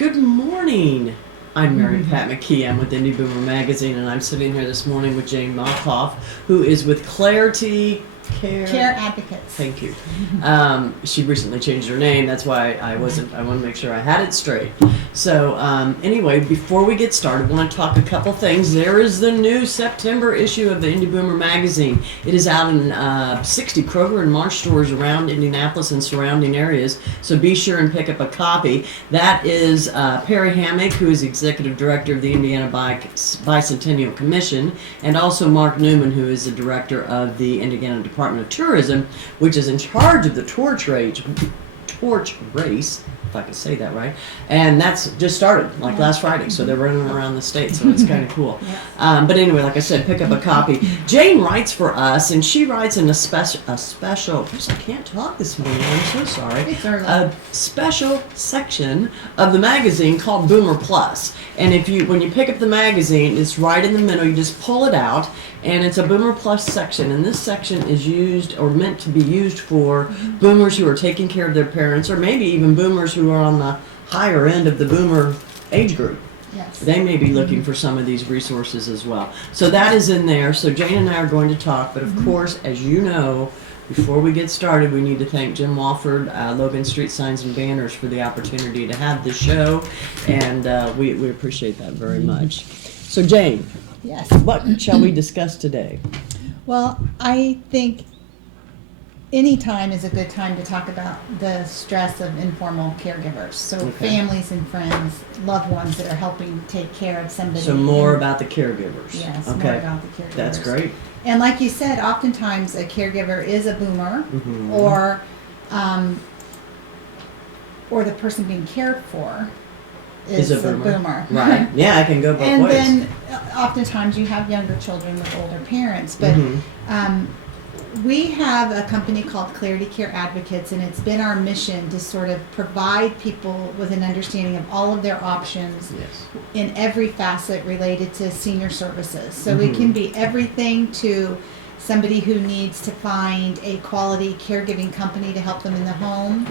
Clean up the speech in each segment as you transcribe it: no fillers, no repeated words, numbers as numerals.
Good morning. I'm Mary Pat McKee. I'm with Indy Boomer Magazine, and I'm sitting here this morning with Jane Malkoff, who is with Clarity Care Advocates. Thank you. She recently changed her name. That's why I want to make sure I had it straight. So anyway, before we get started, I want to talk a couple things. There is the new September issue of the Indy Boomer Magazine. It is out in 60 Kroger and Marsh stores around Indianapolis and surrounding areas. So be sure and pick up a copy. That is Perry Hammock, who is Executive Director of the Indiana Bicentennial Commission, and also Mark Newman, who is the Director of the Indiana Department of Tourism, which is in charge of the torch race, if I could say that right, and that's just started last Friday, so they're running around the state, so it's kind of cool. But anyway, like I said, pick up a copy. Jane writes for us, and she writes in a special. Oops, I can't talk this morning. I'm so sorry. It's early. A special section of the magazine called Boomer Plus, and when you pick up the magazine, it's right in the middle. You just pull it out, and it's a Boomer Plus section, and this section is used or meant to be used for boomers who are taking care of their parents, or maybe even boomers who are on the higher end of the boomer age group. Yes. They may be looking for some of these resources as well. So that is in there. So Jane and I are going to talk, but of course, as you know, before we get started, we need to thank Jim Walford, Logan Street Signs and Banners, for the opportunity to have this show, and we appreciate that very much. So Jane, Yes. what shall we discuss today? Well, I think any time is a good time to talk about the stress of informal caregivers. So families and friends, loved ones that are helping take care of somebody. So more about the caregivers. Yes, okay. more about the caregivers. That's great. And like you said, oftentimes a caregiver is a boomer, or the person being cared for is a boomer. Right. Yeah, I can go both and ways. then oftentimes you have younger children with older parents. But we have a company called Clarity Care Advocates, and it's been our mission to sort of provide people with an understanding of all of their options in every facet related to senior services. So it can be everything to somebody who needs to find a quality caregiving company to help them in the home,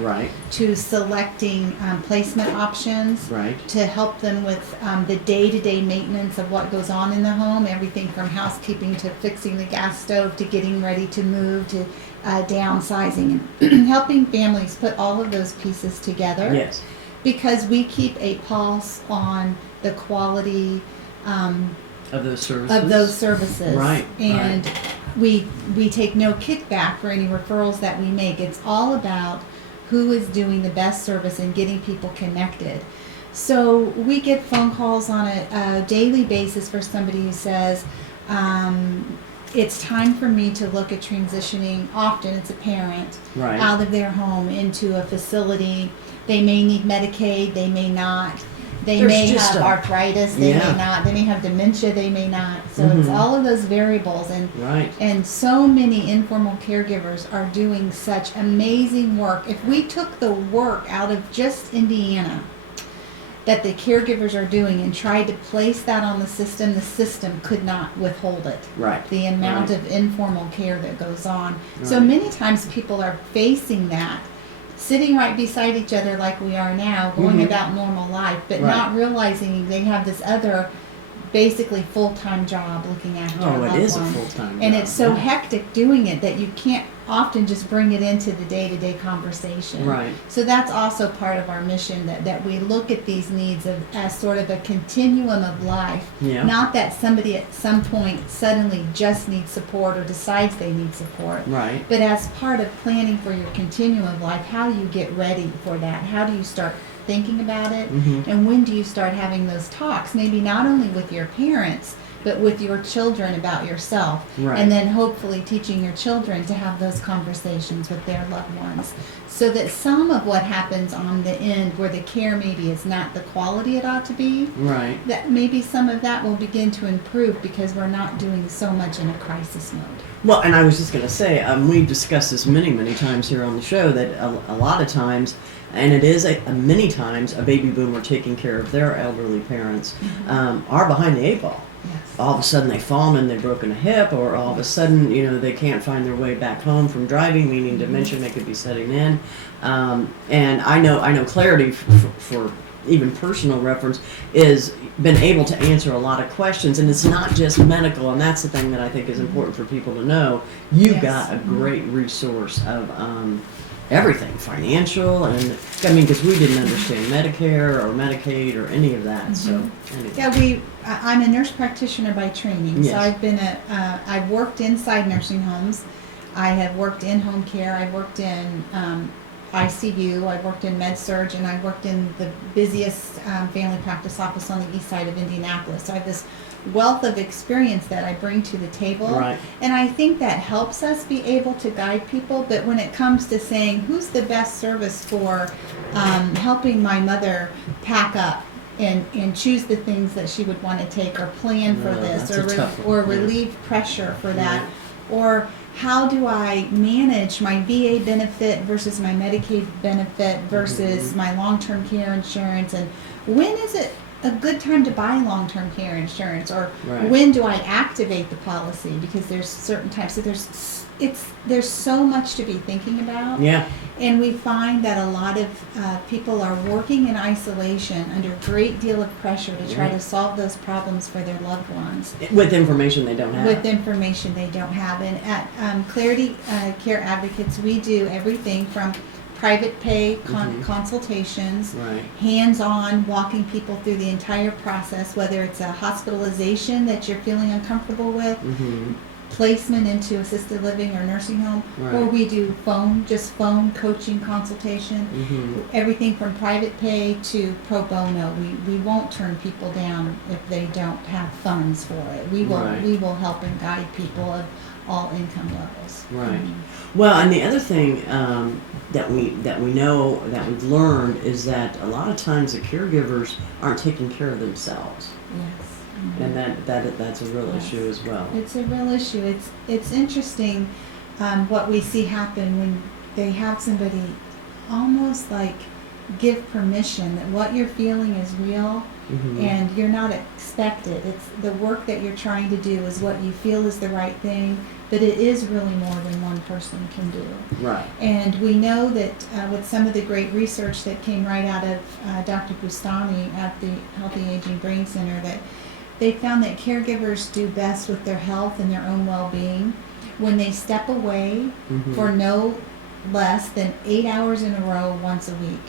to selecting placement options, to help them with the day-to-day maintenance of what goes on in the home, everything from housekeeping to fixing the gas stove to getting ready to move to downsizing, and helping families put all of those pieces together. Yes. Because we keep a pulse on the quality of those services. Right. And we take no kickback for any referrals that we make. It's all about who is doing the best service and getting people connected. So we get phone calls on a daily basis for somebody who says, it's time for me to look at transitioning. Often it's a parent out of their home into a facility. They may need Medicaid, they may not. They may have arthritis, they may not. They may have dementia, they may not. So it's all of those variables. And so many informal caregivers are doing such amazing work. If we took the work out of just Indiana that the caregivers are doing and tried to place that on the system could not withhold it. The amount of informal care that goes on. So many times people are facing that, sitting right beside each other like we are now, going about normal life, but not realizing they have this other, basically full-time job looking after a loved one. Oh, it is a full-time job. And it's so hectic doing it that you can't often just bring it into the day-to-day conversation. So that's also part of our mission, that we look at these needs as sort of a continuum of life. Not that somebody at some point suddenly just needs support or decides they need support. But as part of planning for your continuum of life, how do you get ready for that? How do you start thinking about it? And when do you start having those talks? Maybe not only with your parents, but with your children about yourself. And then hopefully teaching your children to have those conversations with their loved ones. So that some of what happens on the end where the care maybe is not the quality it ought to be, that maybe some of that will begin to improve because we're not doing so much in a crisis mode. Well, and I was just going to say, we've discussed this many times here on the show, that a lot of times, and it is many times, a baby boomer taking care of their elderly parents are behind the eight ball. All of a sudden they've fallen and they've broken a hip, or all of a sudden, they can't find their way back home from driving, meaning dementia may could be setting in. And I know Clarity for even personal reference, is been able to answer a lot of questions, and it's not just medical, and that's the thing that I think is important for people to know. You Yes. got a great resource of everything, financial, and I mean, because we didn't understand Medicare or Medicaid or any of that. So anyway. Yeah, I'm a nurse practitioner by training, Yes. so I've worked inside nursing homes. I have worked in home care. I've worked in ICU. I've worked in med surg, and I've worked in the busiest family practice office on the east side of Indianapolis. So I have this wealth of experience that I bring to the table, Right. and I think that helps us be able to guide people. But when it comes to saying who's the best service for helping my mother pack up and choose the things that she would want to take, or plan for No, this, that's a tough one. or relieve pressure for that, or how do I manage my VA benefit versus my Medicaid benefit versus my long-term care insurance, and when is it a good time to buy long-term care insurance, or Right. when do I activate the policy, because there's certain types. So there's so much to be thinking about. Yeah. And we find that a lot of people are working in isolation under a great deal of pressure to try to solve those problems for their loved ones With information they don't have. with information they don't have. And at Clarity Care Advocates, we do everything from private pay consultations, Right. hands-on, walking people through the entire process, whether it's a hospitalization that you're feeling uncomfortable with, placement into assisted living or nursing home, or Right. we do phone coaching consultation, everything from private pay to pro bono. We won't turn people down if they don't have funds for it. Right. We will help and guide people of all income levels. Right. Well, and the other thing that we know, that we've learned, is that a lot of times the caregivers aren't taking care of themselves, Yes. and that's a real Yes. issue as well. It's a real issue. It's interesting what we see happen when they have somebody almost like give permission that what you're feeling is real, and you're not expected. It's the work that you're trying to do is what you feel is the right thing, but it is really more than one person can do. Right. And we know that with some of the great research that came right out of Dr. Bustani at the Healthy Aging Brain Center, that they found that caregivers do best with their health and their own well-being when they step away for no less than 8 hours in a row once a week.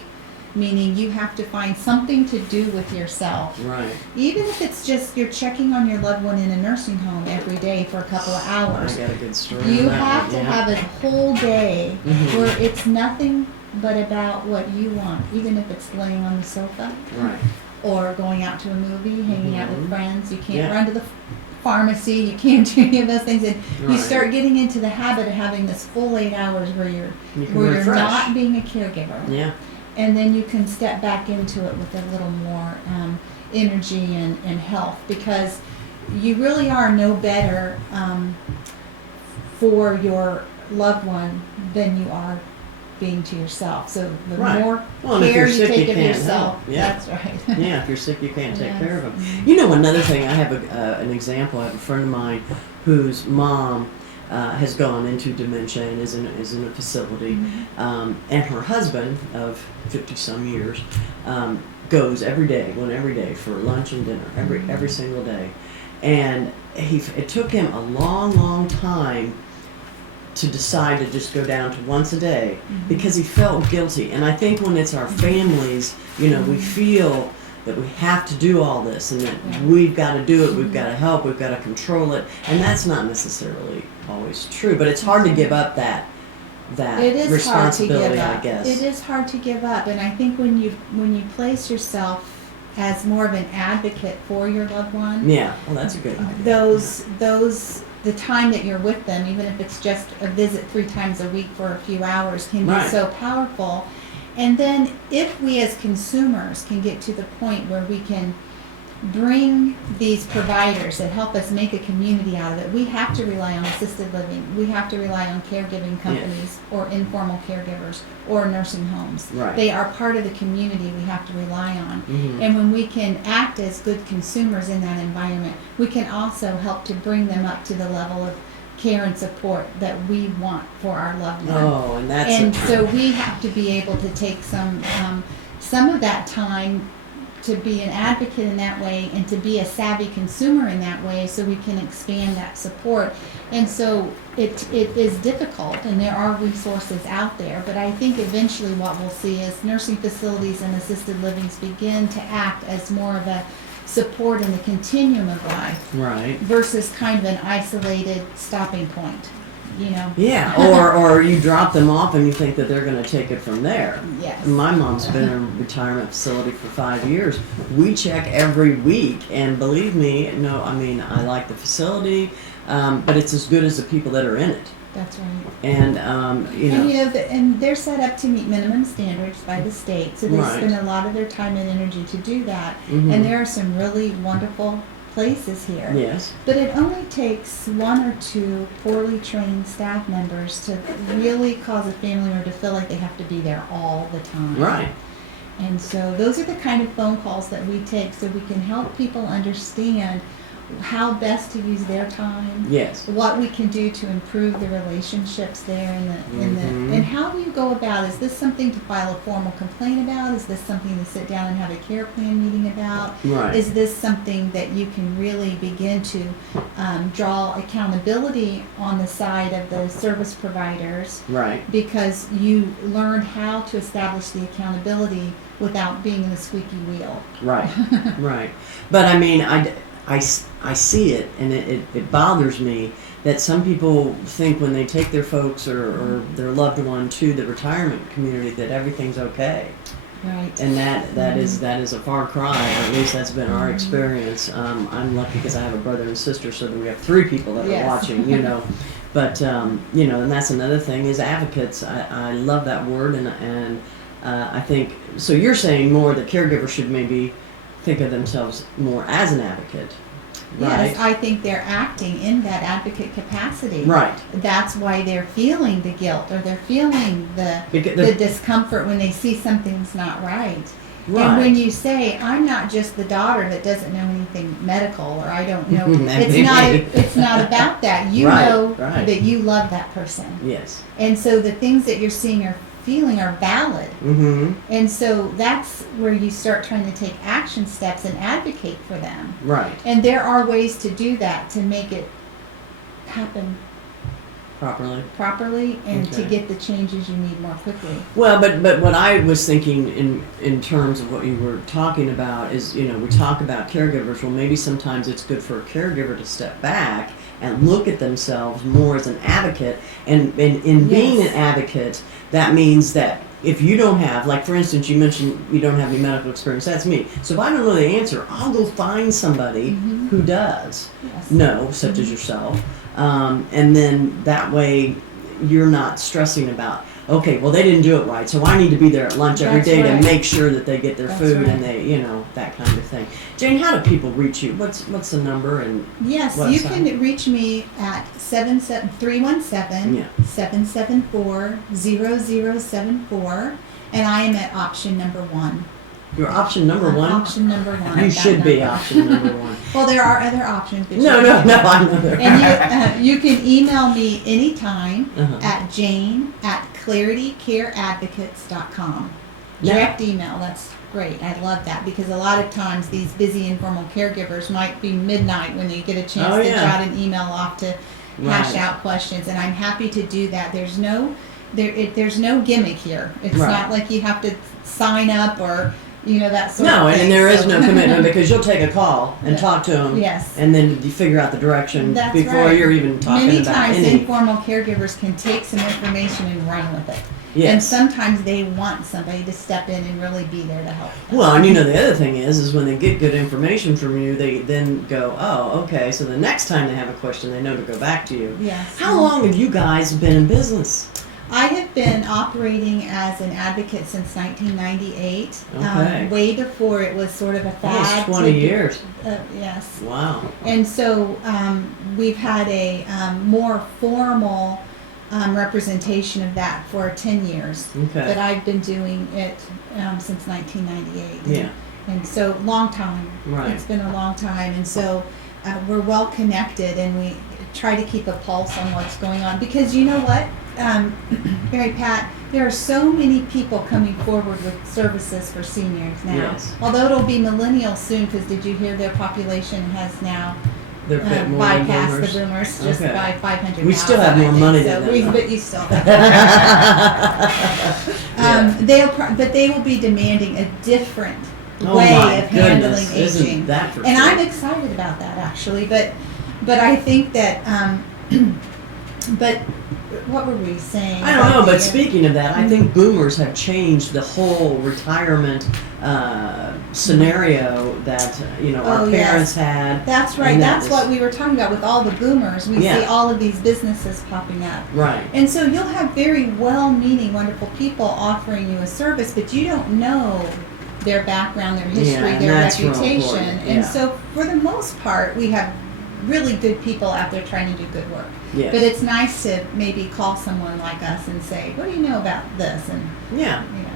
Meaning you have to find something to do with yourself. Right. Even if it's just you're checking on your loved one in a nursing home every day for a couple of hours. I got a good story. You on that have one, to yeah. have a whole day where it's nothing but about what you want, even if it's laying on the sofa Right. or going out to a movie, hanging out with friends. You can't Yeah. run to the pharmacy, you can't do any of those things, and you Right. start getting into the habit of having this full 8 hours where You can you're refresh. not being a caregiver. Yeah. And then you can step back into it with a little more energy and health, because you really are no better for your loved one than you are being to yourself. So the Right. more Well, and if care you're you sick, take you of can't yourself, help. Yeah. that's right. Yeah, if you're sick, you can't take Yes. care of them. You know, another thing, I have an example. I have a friend of mine whose mom has gone into dementia and is in a facility, and her husband of 50-some years goes every day for lunch and dinner, every single day, and it took him a long time to decide to just go down to once a day because he felt guilty. And I think when it's our families, you know, we feel that we have to do all this and that we've got to do it, we've got to help, we've got to control it, and that's not necessarily always true. But it's hard to give up that It is responsibility, hard to give I up. guess. It is hard to give up, and I think when you place yourself as more of an advocate for your loved one, Yeah, well, that's a good idea. the time that you're with them, even if it's just a visit 3 times a week for a few hours, can be Right. so powerful. And then if we as consumers can get to the point where we can bring these providers that help us make a community out of it, we have to rely on assisted living. We have to rely on caregiving companies or informal caregivers or nursing homes. Right. They are part of the community we have to rely on. Mhm. And when we can act as good consumers in that environment, we can also help to bring them up to the level of care and support that we want for our loved one. Oh, and that's And so we have to be able to take some of that time to be an advocate in that way and to be a savvy consumer in that way, so we can expand that support. And so it is difficult, and there are resources out there, but I think eventually what we'll see is nursing facilities and assisted livings begin to act as more of a support in the continuum of life, Right. versus kind of an isolated stopping point, you know? Yeah, or you drop them off and you think that they're going to take it from there. Yes. My mom's been in a retirement facility for 5 years. We check every week, and believe me, no, I mean, I like the facility, but it's as good as the people that are in it. That's right. And, you know. And you know, and they're set up to meet minimum standards by the state, so they Right. spend a lot of their time and energy to do that. Mhm. And there are some really wonderful places here. Yes. But it only takes one or two poorly trained staff members to really cause a family member to feel like they have to be there all the time. Right. And so those are the kind of phone calls that we take, so we can help people understand how best to use their time, Yes. what we can do to improve the relationships there, Mhm. and how do you go about? Is this something to file a formal complaint about? Is this something to sit down and have a care plan meeting about? Right. Is this something that you can really begin to draw accountability on the side of the service providers, Right. because you learn how to establish the accountability without being in the squeaky wheel? Right. Right. But I mean, I see it, and it bothers me that some people think when they take their folks or their loved one to the retirement community that everything's okay. Right. And that is a far cry, or at least that's been our experience. I'm lucky because I have a brother and sister, so that we have 3 people that Yes. are watching, you know. But, you know, and that's another thing is advocates. I love that word, and I think, so you're saying more the caregiver should maybe think of themselves more as an advocate, right? Yes, I think they're acting in that advocate capacity. Right. That's why they're feeling the guilt, or they're feeling the Because discomfort when they see something's not right. Right. And when you say, I'm not just the daughter that doesn't know anything medical, or I don't know, it's not about that. You Right, know right. that you love that person. Yes. And so the things that you're seeing or feeling are valid. Mm-hmm. And so that's where you start trying to take action steps and advocate for them. Right. And there are ways to do that, to make it happen Properly. and to Okay. get the changes you need more quickly. Well, but what I was thinking in terms of what you were talking about is, you know, we talk about caregivers. Well, maybe sometimes it's good for a caregiver to step back and look at themselves more as an advocate. And in being an advocate, that means that if you don't have, like for instance, you mentioned you don't have any medical experience. That's me. So if I don't know the answer, I'll go find somebody who does Yes. know, such as yourself. And then that way you're not stressing about, okay, well, they didn't do it right, so I need to be there at lunch every That's day right. to make sure that they get their That's food right. and they, you know, that kind of thing. Jane, how do people reach you? What's the number? And Yes, website? you can reach me at 317-774-0074, and I am at option number 1. Your option number one? Option number 1. You at that should be number. option number 1. Well, there are other options. But No, you- I know there And are. you can email me anytime Uh-huh. at jane@claritycareadvocates.com. Yeah. Direct email, that's great. I love that, because a lot of times these busy informal caregivers might be midnight when they get a chance Oh, to yeah. jot an email off to hash Right. out questions, and I'm happy to do that. There's no gimmick here. It's Right. not like you have to sign up or that sort No, of thing. and there is So- no commitment because you'll take a call and Yeah. talk to them. Yes. And then you figure out the direction That's before right. you're even talking Many about times any. informal caregivers can take some information and run with it. And Yes. sometimes they want somebody to step in and really be there to help them. Well, and you know the other thing is when they get good information from you, they then go, oh, okay. So the next time they have a question, they know to go back to you. Yes. How long have you guys been in business? I have been operating as an advocate since 1998. Okay. Way before it was sort of a fad. Almost 20 years. Yes. Wow. And so we've had a more formal representation of that for 10 years. Okay. But I've been doing it since 1998. Yeah. And so long time. Right. It's been a long time. And so we're well connected, and try to keep a pulse on what's going on, because you know what, Mary Pat, there are so many people coming forward with services for seniors now. Yes. Although it'll be millennials soon, because did you hear their population has now They're a bit more than bypassed boomers. the boomers just Okay. by 500. We still have more money than them, But you still have. But they will be demanding a different Oh way my of handling goodness, aging. isn't that for And sure. I'm excited about that, actually. But I think that. But what were we saying? I don't know, about but the- speaking of that, I think boomers have changed the whole retirement scenario that our Oh, yes. parents had. That's right. And that That's was- what we were talking about with all the boomers. We Yeah. see all of these businesses popping up. Right. And so you'll have very well-meaning, wonderful people offering you a service, but you don't know their background, their history, Yeah, and their that's real reputation. important, And yeah. so for the most part, we have really good people out there trying to do good work. Yes. But it's nice to maybe call someone like us and say, what do you know about this? And, Yeah. you know,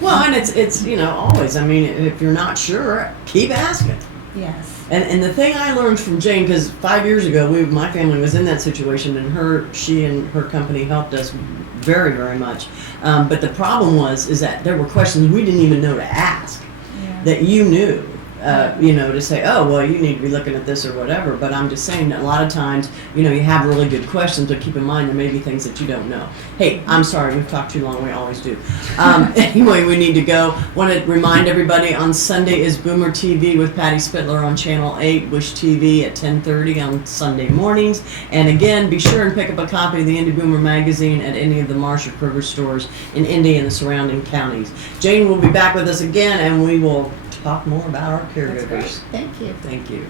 Well, and it's always. I mean, if you're not sure, keep asking. yes. And the thing I learned from Jane, because 5 years ago, my family was in that situation, and she and her company helped us very, very much. But the problem is that there were questions we didn't even know to ask Yeah. that you knew. To say, oh, well, you need to be looking at this or whatever. But I'm just saying that a lot of times, you have really good questions, but keep in mind there may be things that you don't know. Hey, I'm sorry, we've talked too long. We always do. Anyway, we need to go. Want to remind everybody on Sunday is Boomer TV with Patty Spitler on Channel 8, Wish TV at 10:30 on Sunday mornings. And again, be sure and pick up a copy of the Indy Boomer magazine at any of the Marsh or Kroger stores in Indy and the surrounding counties. Jane will be back with us again, and we will talk more about our That's great. caregivers. Thank you. Thank you.